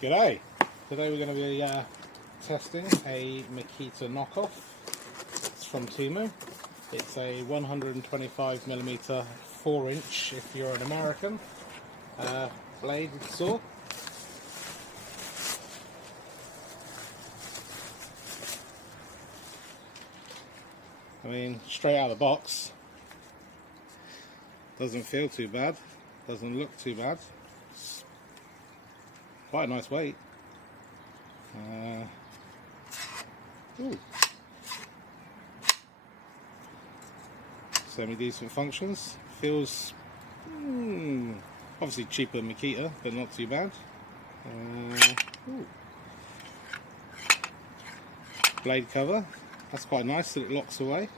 G'day! Today we're going to be testing a Makita knockoff. It's from Temu. It's a 125mm 4" if you're an American blade saw. I mean, straight out of the box, doesn't feel too bad, doesn't look too bad. Quite a nice weight. Semi-decent functions. Feels obviously cheaper than Makita, but not too bad. Blade cover. That's quite nice that it locks away.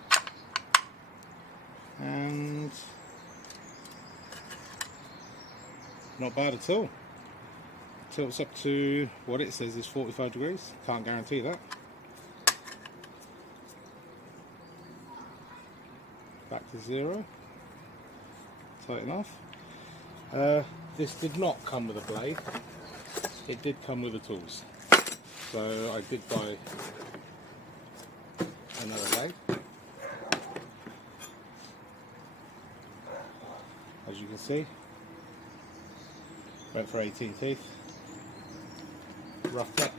And not bad at all. Tilts up to what it says is 45 degrees. Can't guarantee that. Back to 0. Tighten off. This did not come with a blade. It did come with the tools. So I did buy another blade. As you can see, went for 18 teeth. Rough cut.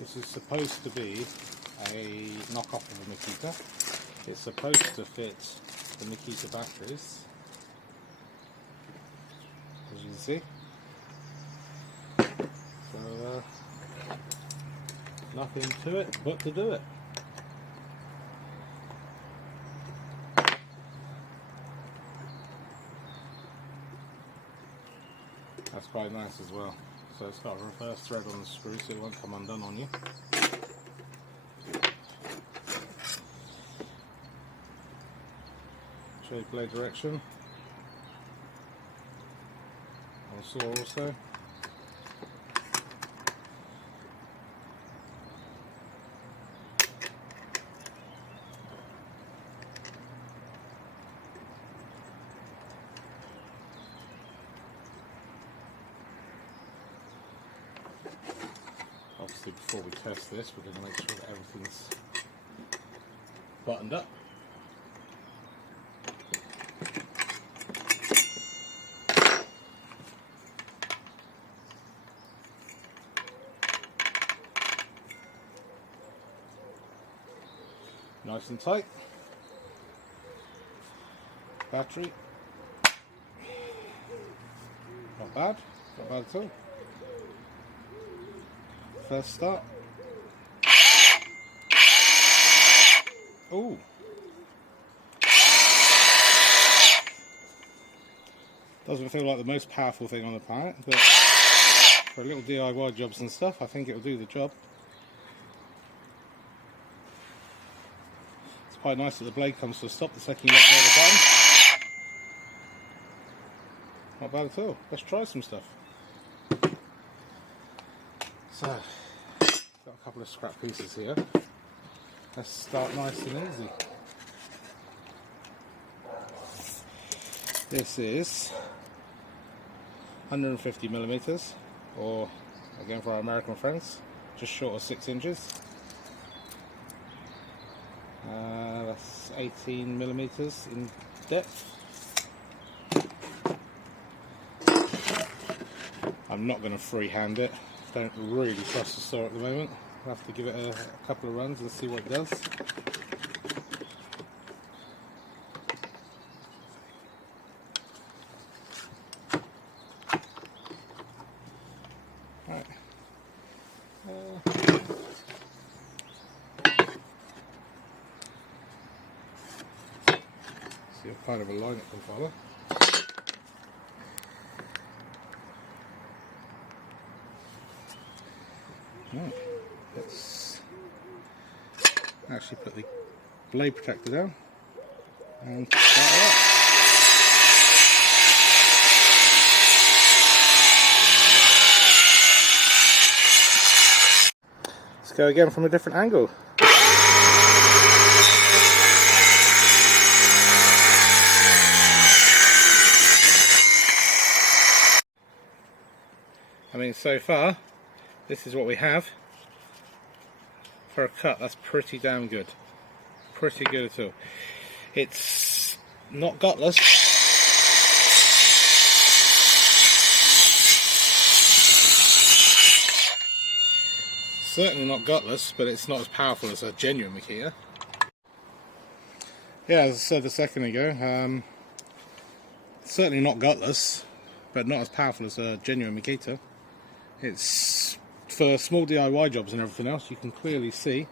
This is supposed to be a knockoff of a Makita. It's supposed to fit the Makita batteries, as you can see. So nothing to it but to do it. That's quite nice as well. So it's got a reverse thread on the screw so it won't come undone on you. Show you blade direction. On the saw also. Obviously, before we test this, we're going to make sure that everything's buttoned up. Nice and tight. Battery. Not bad. Not bad at all. First start. Ooh. Doesn't feel like the most powerful thing on the planet, but for little DIY jobs and stuff, I think it'll do the job. It's quite nice that the blade comes to a stop the second you let go of the button. Not bad at all. Let's try some stuff. So, got a couple of scrap pieces here. Let's start nice and easy. This is 150mm, or again for our American friends, just short of 6 inches. That's 18mm in depth. I'm not going to freehand it. Don't really trust the saw at the moment. I'll have to give it a couple of runs and see what it does. Right. See what kind of a line it can follow. Let's actually put the blade protector down and start it up. Let's go again from a different angle. I mean, so far, this is what we have. For a cut, that's pretty damn good. Pretty good at all. It's not gutless. Certainly not gutless, but it's not as powerful as a genuine Makita. Yeah, as I said a second ago, certainly not gutless, but not as powerful as a genuine Makita. It's for small DIY jobs and everything else. You can clearly see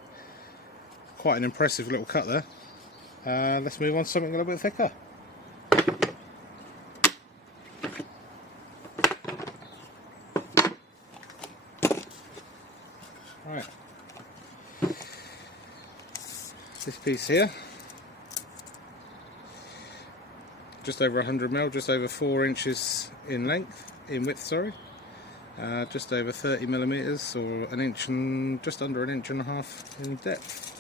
quite an impressive little cut there. Let's move on to something a little bit thicker. Right, this piece here, just over 100mm, just over 4 inches in width, sorry. Just over 30mm, or an inch and just under an inch and a half in depth.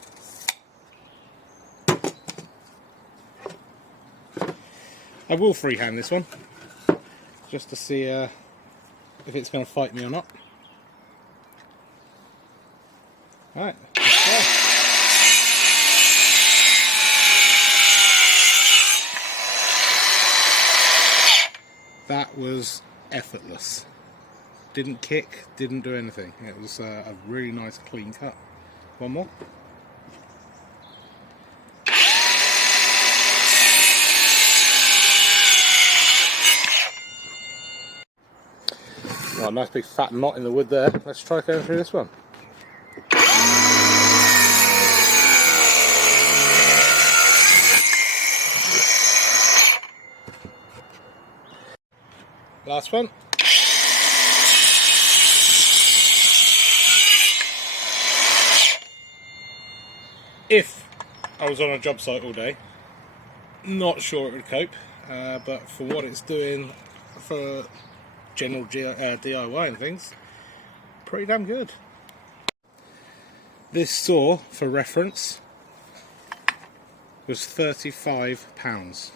I will freehand this one, just to see if it's going to fight me or not. Right, let's go. That was effortless. Didn't kick, didn't do anything. It was a really nice clean cut. One more. Right, nice big fat knot in the wood there. Let's try going through this one. Last one. If I was on a job site all day, not sure it would cope, but for what it's doing for general DIY and things, pretty damn good. This saw, for reference, was £35.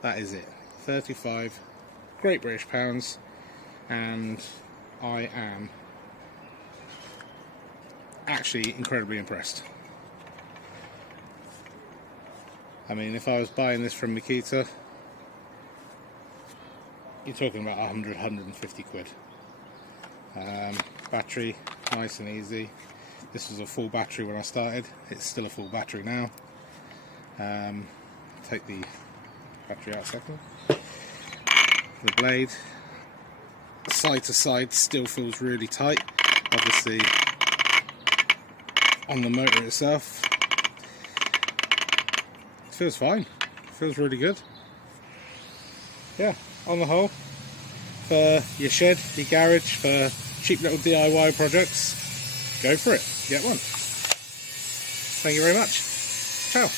That is it, 35 Great British pounds, and I am actually incredibly impressed. I mean, if I was buying this from Makita, you're talking about 100, 150 quid. Battery, nice and easy. This was a full battery when I started. It's still a full battery now. Take the battery out a second. The blade, side to side, still feels really tight. Obviously, on the motor itself, it feels fine. It feels really good. Yeah, on the whole, for your shed, your garage, for cheap little DIY projects, go for it. Get one. Thank you very much. Ciao.